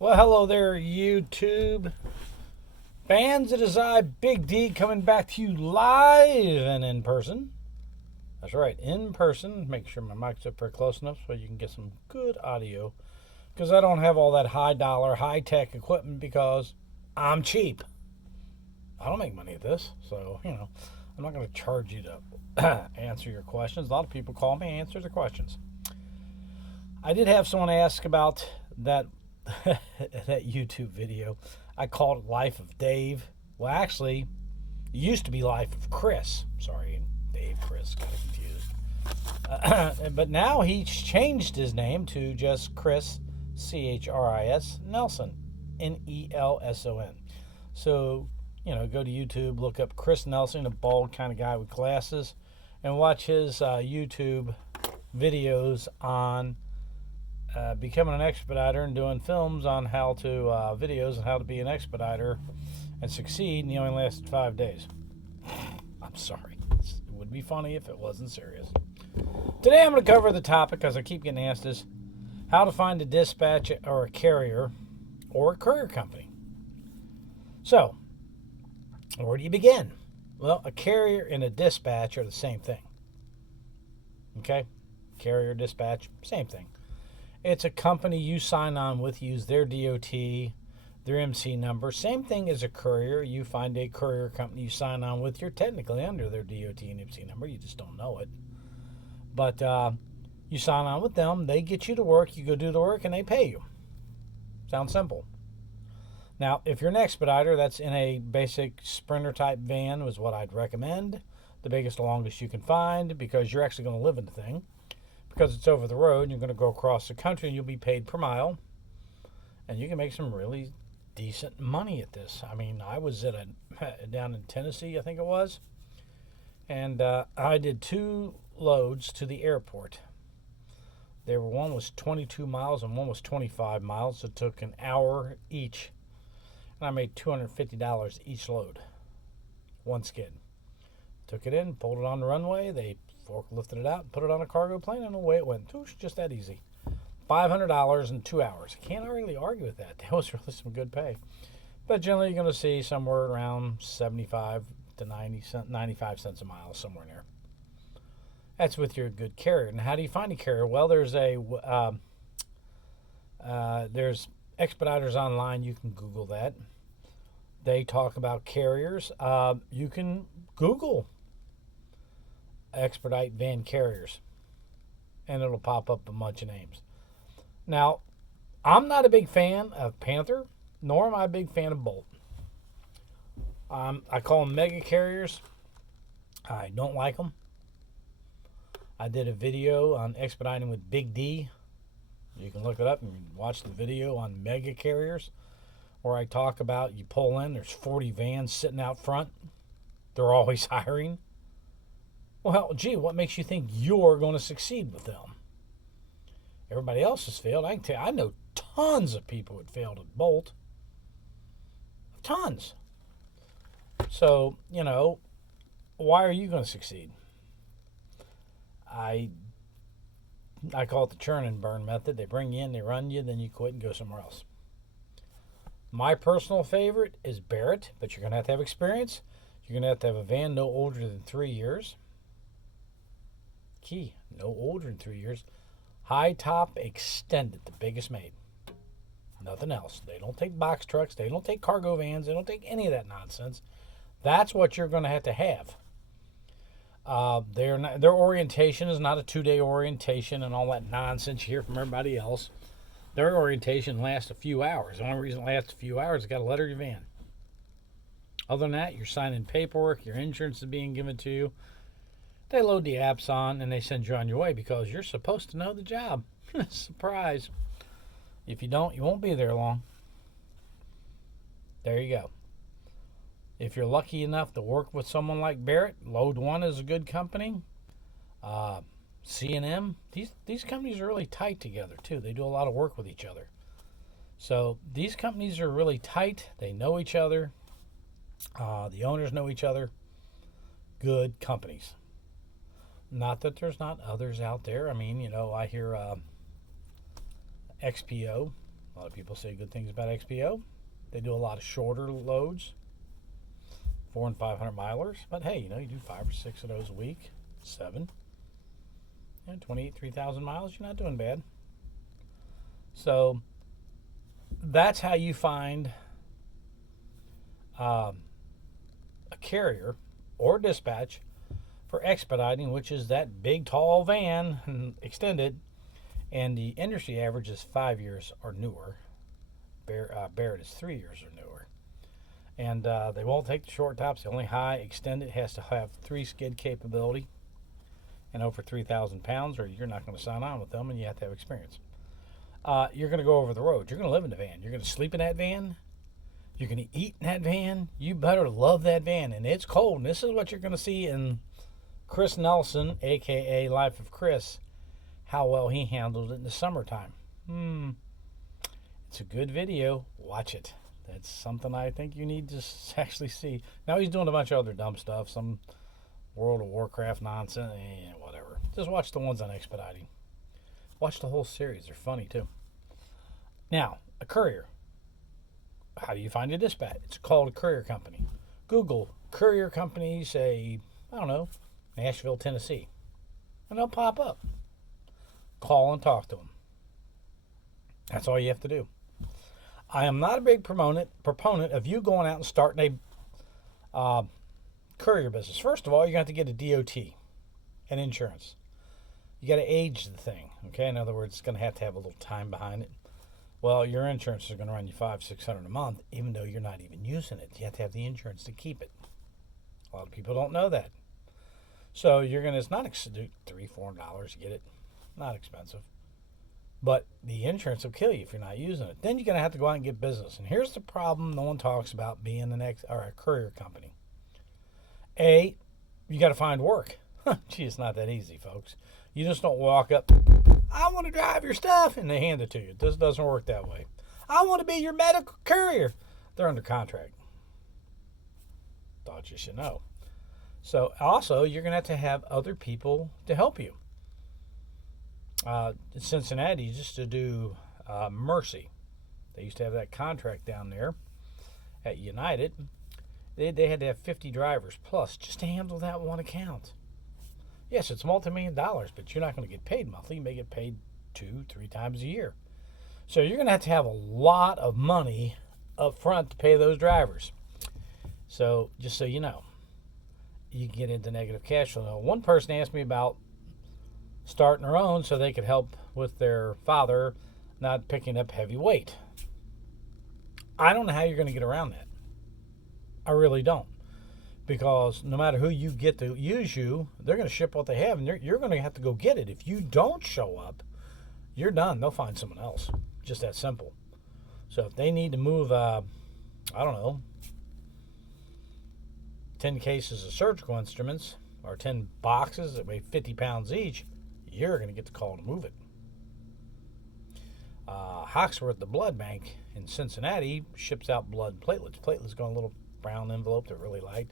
Well, hello there, YouTube fans. It is I, Big D, coming back to you live and in person. That's right, in person. Make sure my mic's up here close enough so you can get some good audio. Because I don't have all that high dollar, high tech equipment because I'm cheap. I don't make money at this. So, I'm not going to charge you to answer your questions. A lot of people call me, answer their questions. I did have someone ask about that that YouTube video. I called it Life of Dave. Well, actually, it used to be Life of Chris. Sorry, Dave, Chris, got confused. But now he's changed his name to just Chris, Chris, Nelson, Nelson. So, go to YouTube, look up Chris Nelson, a bald kind of guy with glasses, and watch his YouTube videos on becoming an expediter and doing films on how to videos on how to be an expediter and succeed, and he only lasted 5 days. I'm sorry. It would be funny if it wasn't serious. Today I'm going to cover the topic, as I keep getting asked, is how to find a dispatch or a carrier or a courier company. So, where do you begin? Well, a carrier and a dispatch are the same thing. Okay? Carrier, dispatch, same thing. It's a company you sign on with, use their DOT, their MC number. Same thing as a courier. You find a courier company you sign on with. You're technically under their DOT and MC number. You just don't know it. But you sign on with them. They get you to work. You go do the work, and they pay you. Sounds simple. Now, if you're an expediter, that's in a basic Sprinter-type van is what I'd recommend. The biggest, the longest you can find, because you're actually going to live in the thing. Because it's over the road, and you're going to go across the country, and you'll be paid per mile. And you can make some really decent money at this. I mean, I was down in Tennessee, I think it was. And I did 2 loads to the airport. One was 22 miles and one was 25 miles. It took an hour each. And I made $250 each load. One skid. Took it in, pulled it on the runway. They forklifted it out, put it on a cargo plane, and away it went. Just that easy. $500 in 2 hours. I can't really argue with that. That was really some good pay. But generally, you're going to see somewhere around 75 to 95 cents a mile, somewhere in there. That's with your good carrier. And how do you find a carrier? Well, there's Expeditors online. You can Google that. They talk about carriers. You can Google Expedite van carriers, and it'll pop up a bunch of names. Now, I'm not a big fan of Panther, nor am I a big fan of Bolt. I call them mega carriers. I don't like them. I did a video on expediting with Big D. You can look it up and watch the video on mega carriers, where I talk about you pull in, there's 40 vans sitting out front. They're always hiring. Well, gee, what makes you think you're going to succeed with them? Everybody else has failed. I can tell you, I know tons of people that failed at Bolt. Tons. So, why are you going to succeed? I call it the churn and burn method. They bring you in, they run you, then you quit and go somewhere else. My personal favorite is Barrett, but you're going to have experience. You're going to have a van no older than 3 years. Key, no older than 3 years. High top extended, the biggest made. Nothing else. They don't take box trucks. They don't take cargo vans. They don't take any of that nonsense. That's what you're going to have. Their orientation is not a 2-day orientation and all that nonsense you hear from everybody else. Their orientation lasts a few hours. The only reason it lasts a few hours is got to letter your van. Other than that, you're signing paperwork. Your insurance is being given to you. They load the apps on and they send you on your way because you're supposed to know the job. Surprise. If you don't, you won't be there long. There you go. If you're lucky enough to work with someone like Barrett, Load One is a good company. C&M, these companies are really tight together too. They do a lot of work with each other. So these companies are really tight. They know each other. The owners know each other. Good companies. Not that there's not others out there. I mean, I hear XPO. A lot of people say good things about XPO. They do a lot of shorter loads, 400 and 500 milers. But hey, you do 5 or 6 of those a week, 7. 28, 3,000 miles. You're not doing bad. So that's how you find a carrier or dispatch for expediting, which is that big, tall van, extended, and the industry average is 5 years or newer. Barrett is 3 years or newer. And they won't take the short tops. The only high extended has to have 3 skid capability and over 3,000 pounds, or you're not going to sign on with them, and you have to have experience. You're going to go over the road. You're going to live in the van. You're going to sleep in that van. You're going to eat in that van. You better love that van. And it's cold. And this is what you're going to see in Chris Nelson, a.k.a. Life of Chris, how well he handled it in the summertime. It's a good video. Watch it. That's something I think you need to actually see. Now he's doing a bunch of other dumb stuff, some World of Warcraft nonsense, whatever. Just watch the ones on Expediting. Watch the whole series. They're funny, too. Now, a courier. How do you find a dispatch? It's called a courier company. Google courier company, say, I don't know, Nashville, Tennessee. And they'll pop up. Call and talk to them. That's all you have to do. I am not a big proponent of you going out and starting a courier business. First of all, you're going to have to get a DOT and insurance. You got to age the thing, okay? In other words, it's going to have a little time behind it. Well, your insurance is going to run you $500-600 a month, even though you're not even using it. You have to have the insurance to keep it. A lot of people don't know that. So it's not $300-400 to get it. Not expensive. But the insurance will kill you if you're not using it. Then you're going to have to go out and get business. And here's the problem no one talks about being a courier company. You got to find work. Gee, it's not that easy, folks. You just don't walk up, I want to drive your stuff, and they hand it to you. This doesn't work that way. I want to be your medical courier. They're under contract. Thought you should know. So also, you're going to have other people to help you. In Cincinnati, used to do Mercy. They used to have that contract down there at United. They had to have 50 drivers plus just to handle that one account. Yes, it's multi-million dollars, but you're not going to get paid monthly. You may get paid 2-3 times a year. So you're going to have a lot of money up front to pay those drivers. So just so you know, you can get into negative cash flow. Now, one person asked me about starting their own so they could help with their father not picking up heavy weight. I don't know how you're going to get around that. I really don't. Because no matter who you get to use you, they're going to ship what they have, and you're going to have to go get it. If you don't show up, you're done. They'll find someone else. Just that simple. So if they need to move, 10 cases of surgical instruments or 10 boxes that weigh 50 pounds each, you're going to get the call to move it. Hawksworth, the blood bank in Cincinnati, ships out blood platelets. Platelets go in a little brown envelope they're really light.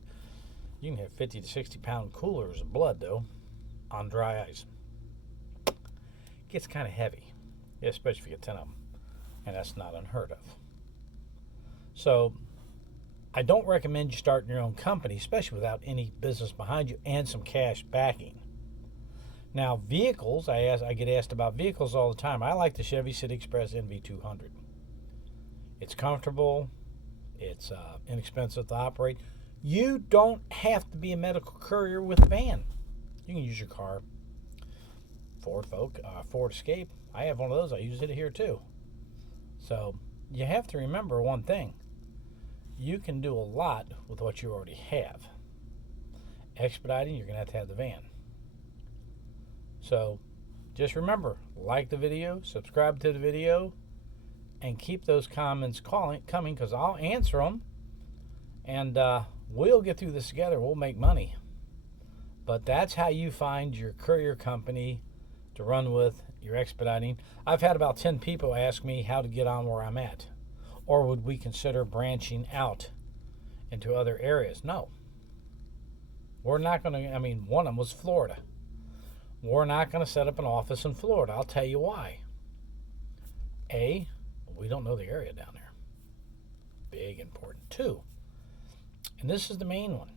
You can have 50 to 60 pound coolers of blood, though, on dry ice. Gets kind of heavy, especially if you get 10 of them, and that's not unheard of. So I don't recommend you starting your own company, especially without any business behind you and some cash backing. Now, vehicles, I get asked about vehicles all the time. I like the Chevy City Express NV200. It's comfortable. It's inexpensive to operate. You don't have to be a medical courier with a van. You can use your car. Ford Escape. I have one of those. I use it here too. So you have to remember one thing. You can do a lot with what you already have. Expediting, you're going to have the van. So just remember, like the video, subscribe to the video, and keep those comments coming because I'll answer them. And we'll get through this together. We'll make money. But that's how you find your courier company to run with your expediting. I've had about 10 people ask me how to get on where I'm at. Or would we consider branching out into other areas? No. We're not going to, one of them was Florida. We're not going to set up an office in Florida. I'll tell you why. We we don't know the area down there. Big important. Two, and this is the main one.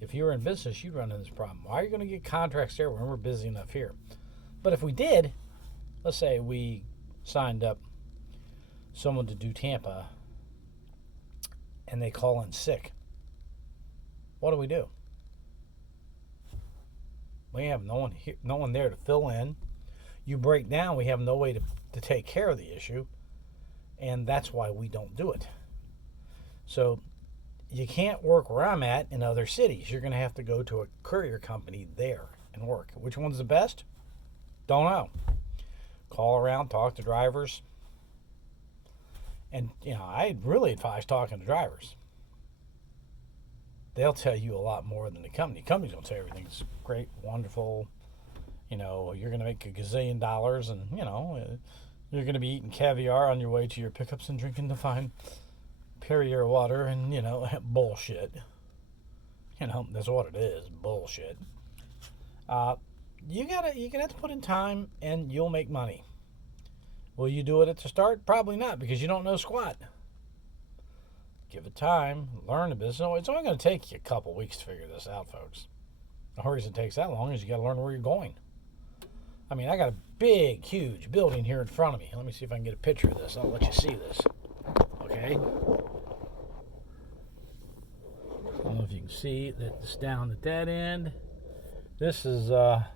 If you were in business, you'd run into this problem. Why are you going to get contracts there when we're busy enough here? But if we did, let's say we signed up someone to do Tampa and they call in sick. What do? We have no one there to fill in. You break down, we have no way to take care of the issue, and that's why we don't do it. So you can't work where I'm at in other cities. You're going to have to go to a courier company there and work. Which one's the best? Don't know. Call around, talk to drivers. And, I really advise talking to drivers. They'll tell you a lot more than the company. The company's going to tell you everything's great, wonderful. You're going to make $1 gazillion dollars, and, you're going to be eating caviar on your way to your pickups and drinking the fine Courier water, and, bullshit. That's what it is, bullshit. You're going to have to put in time, and you'll make money. Will you do it at the start? Probably not, because you don't know squat. Give it time, learn the business. It's only going to take you a couple weeks to figure this out, folks. The reason it takes that long is you got to learn where you're going. I mean, I got a big, huge building here in front of me. Let me see if I can get a picture of this. I'll let you see this. Okay? I don't know if you can see that it's down at that end. This is a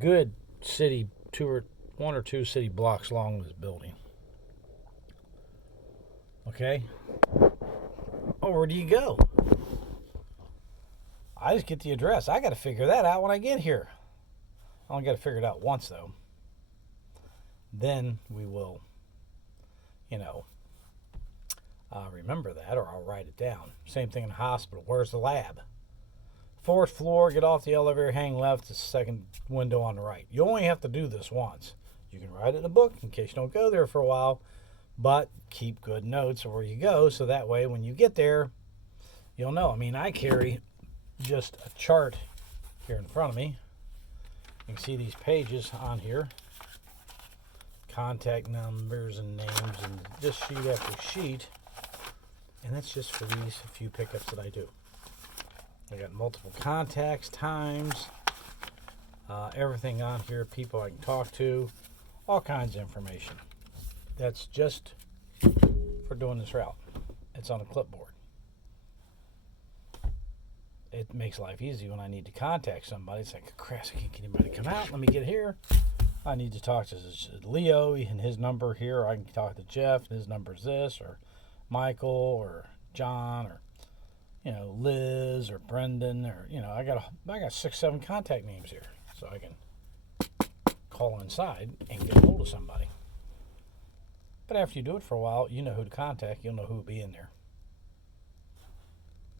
good city, one or two city blocks long, this building. Okay? Oh, where do you go? I just get the address. I got to figure that out when I get here. I only got to figure it out once, though. Then we will, remember that, or I'll write it down. Same thing in the hospital. Where's the lab? 4th floor, get off the elevator, hang left, the second window on the right. You only have to do this once. You can write it in a book in case you don't go there for a while, but keep good notes of where you go, so that way when you get there, you'll know. I mean, I carry just a chart here in front of me. You can see these pages on here. Contact numbers and names, and just sheet after sheet. And that's just for these few pickups that I do. I got multiple contacts, times, everything on here, people I can talk to, all kinds of information. That's just for doing this route. It's on a clipboard. It makes life easy when I need to contact somebody. It's like, crap, I can't get anybody to come out. Let me get here. I need to talk to Leo and his number here. Or I can talk to Jeff and his number is this, or Michael, or John, or Liz, or Brendan, or I got 6, 7 contact names here, so I can call inside and get a hold of somebody. But after you do it for a while, you know who to contact. You'll know who will be in there.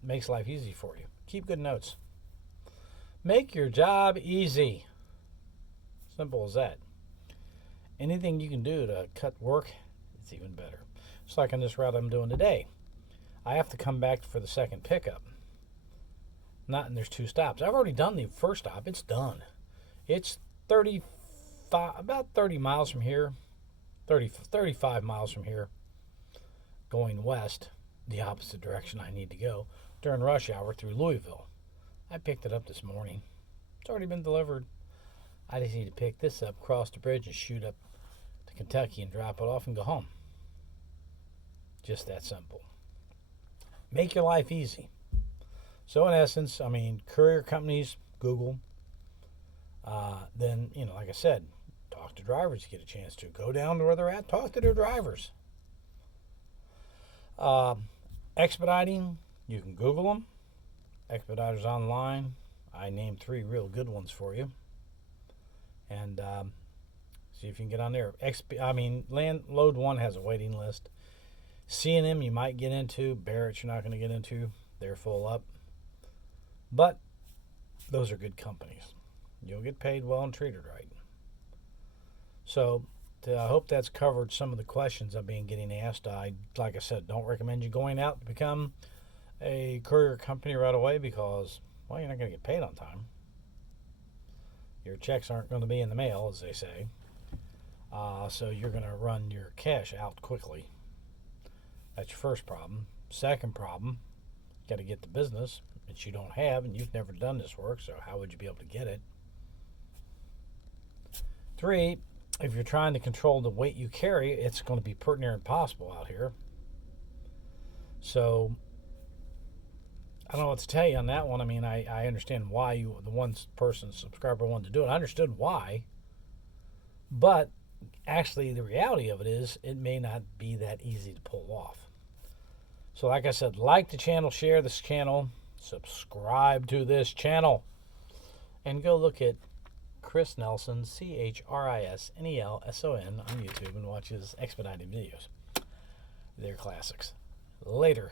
It makes life easy for you. Keep good notes. Make your job easy. Simple as that. Anything you can do to cut work, it's even better. Just like on this route I'm doing today. I have to come back for the second pickup. And there's 2 stops. I've already done the first stop. It's done. It's about 30 miles from here. 35 miles from here. Going west, the opposite direction I need to go, during rush hour through Louisville. I picked it up this morning. It's already been delivered. I just need to pick this up, cross the bridge, and shoot up to Kentucky and drop it off and go home. Just that simple. Make your life easy. So in essence, courier companies, Google. Then, like I said, talk to drivers. You get a chance to go down to where they're at, talk to their drivers. Expediting, you can Google them. Expeditors online. I named 3 real good ones for you. And see if you can get on there. Load 1 has a waiting list. C&M you might get into. Barrett's you're not going to get into. They're full up. But those are good companies. You'll get paid well and treated right. So I hope that's covered some of the questions I've been getting asked. Like I said, don't recommend you going out to become a courier company right away because, you're not going to get paid on time. Your checks aren't going to be in the mail, as they say. So you're going to run your cash out quickly. That's your first problem. Second problem, you got to get the business, which you don't have, and you've never done this work, so how would you be able to get it? 3, if you're trying to control the weight you carry, it's going to be pretty near impossible out here. So I don't know what to tell you on that one. I mean, I understand why the one person subscriber wanted to do it. I understood why. But actually, the reality of it is it may not be that easy to pull off. So like I said, like the channel, share this channel, subscribe to this channel, and go look at Chris Nelson, ChrisNelson on YouTube and watch his expediting videos. They're classics. Later.